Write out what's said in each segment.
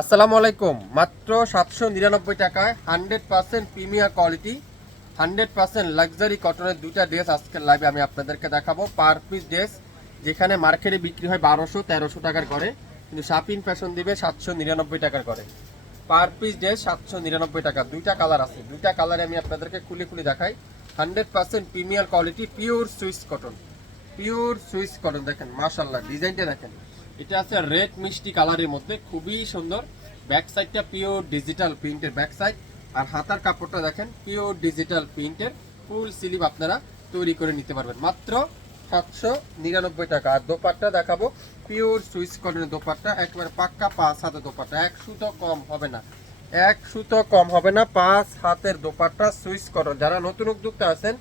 আসসালামু আলাইকুম। মাত্র 799 টাকায় 100% প্রিমিয়ার কোয়ালিটি 100% লাক্সারি কটনের দুইটা ড্রেস আজকের লাইভে আমি আপনাদেরকে দেখাবো। পার পিস ড্রেস যেখানে মার্কেটে বিক্রি হয় 1200-1300 টাকার করে, কিন্তু শাপিন ফ্যাশন দিবে 799 টাকার করে। পার পিস ড্রেস 799 টাকা। দুইটা কালার আছে, দুইটা কালারে আমি আপনাদেরকে খুলে খুলে দেখাই। 100% premier quality pure Swiss cotton, pure Swiss cotton. দেখেন মাশাআল্লাহ, ডিজাইনটা দেখেন। এটা আছে রেড মিষ্টি কালারের মধ্যে, খুবই সুন্দর। ব্যাক সাইডটা পিওর ডিজিটাল প্রিন্টের ব্যাক সাইড, আর হাতার কাপড়টা দেখেন পিওর ডিজিটাল প্রিন্টের। ফুল স্লিভ আপনারা তৈরি করে নিতে পারবেন মাত্র 799 টাকা। আর দোপাট্টা দেখাবো, পিওর সুইস কটনের দোপাট্টা, একবারে পাক্কা 5 হাতের দোপাট্টা, এক সুতো কম হবে না, এক সুতো কম হবে না। 5 হাতের দোপাট্টা সুইস কটন। যারা নতুন উদ্যোক্তা আছেন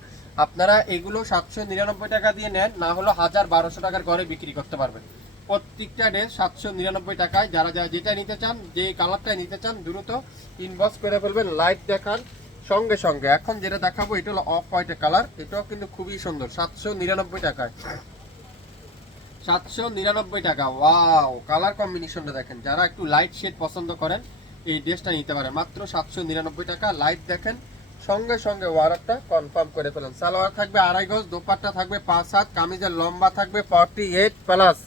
আপনারা এগুলো 799 টাকা দিয়ে নেন, না হলো 1000-1200 টাকার ঘরে বিক্রি করতে পারবেন। প্রত্যেকটা ড্রেস 799 টাকায়। যারা যারা যেটা নিতে চান, যে কালারটা নিতে চান, দ্রুত ইনবক্স করে ফেলবেন, লাইভ দেখান সঙ্গে সঙ্গে। এখন যেটা দেখাবো এটা হলো অফ হোয়াইটের কালার, এটাও কিন্তু খুবই সুন্দর। 799 টাকায়, 799 টাকা। ওয়াও, কালার কম্বিনেশনটা দেখেন। যারা একটু লাইট শেড পছন্দ করেন এই ড্রেসটা নিতে পারেন মাত্র 799 টাকা। লাইট দেখেন, সঙ্গে সঙ্গে ওয়ারারটা কনফার্ম করে ফেলেন। সালোয়ার থাকবে 2.5 গজ, দোপাট্টা থাকবে 5 হাত, কামিজের লম্বা থাকবে 48 প্লাস,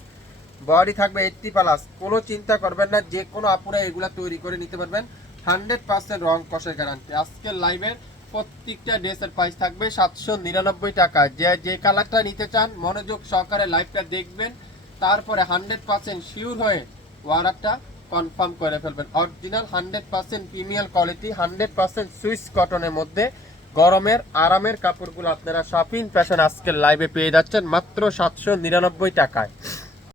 বডি থাকবে 80 প্লাস। কোনো চিন্তা করবেন না, যে কোনো আপুরা এগুলা তৈরি করে নিতে পারবেন। 100% রং কষের গ্যারান্টি। আজকের লাইভের প্রত্যেকটা ড্রেসের প্রাইস থাকবে 799 টাকা। যে কালারটা নিতে চান মনোযোগ সহকারে লাইভটা দেখবেন, তারপরে 100% শিওর হয়ে ওয়ারারটা কনফার্ম করে ফেলবেন। অরিজিনাল 100% প্রিমিয়াম কোয়ালিটি 100% সুইস কটনের মধ্যে গরমের আরামের কাপড়গুলো আপনারা শপিং ফ্যাশন আজকের লাইভে পেয়ে যাচ্ছেন মাত্র 799 টাকায়।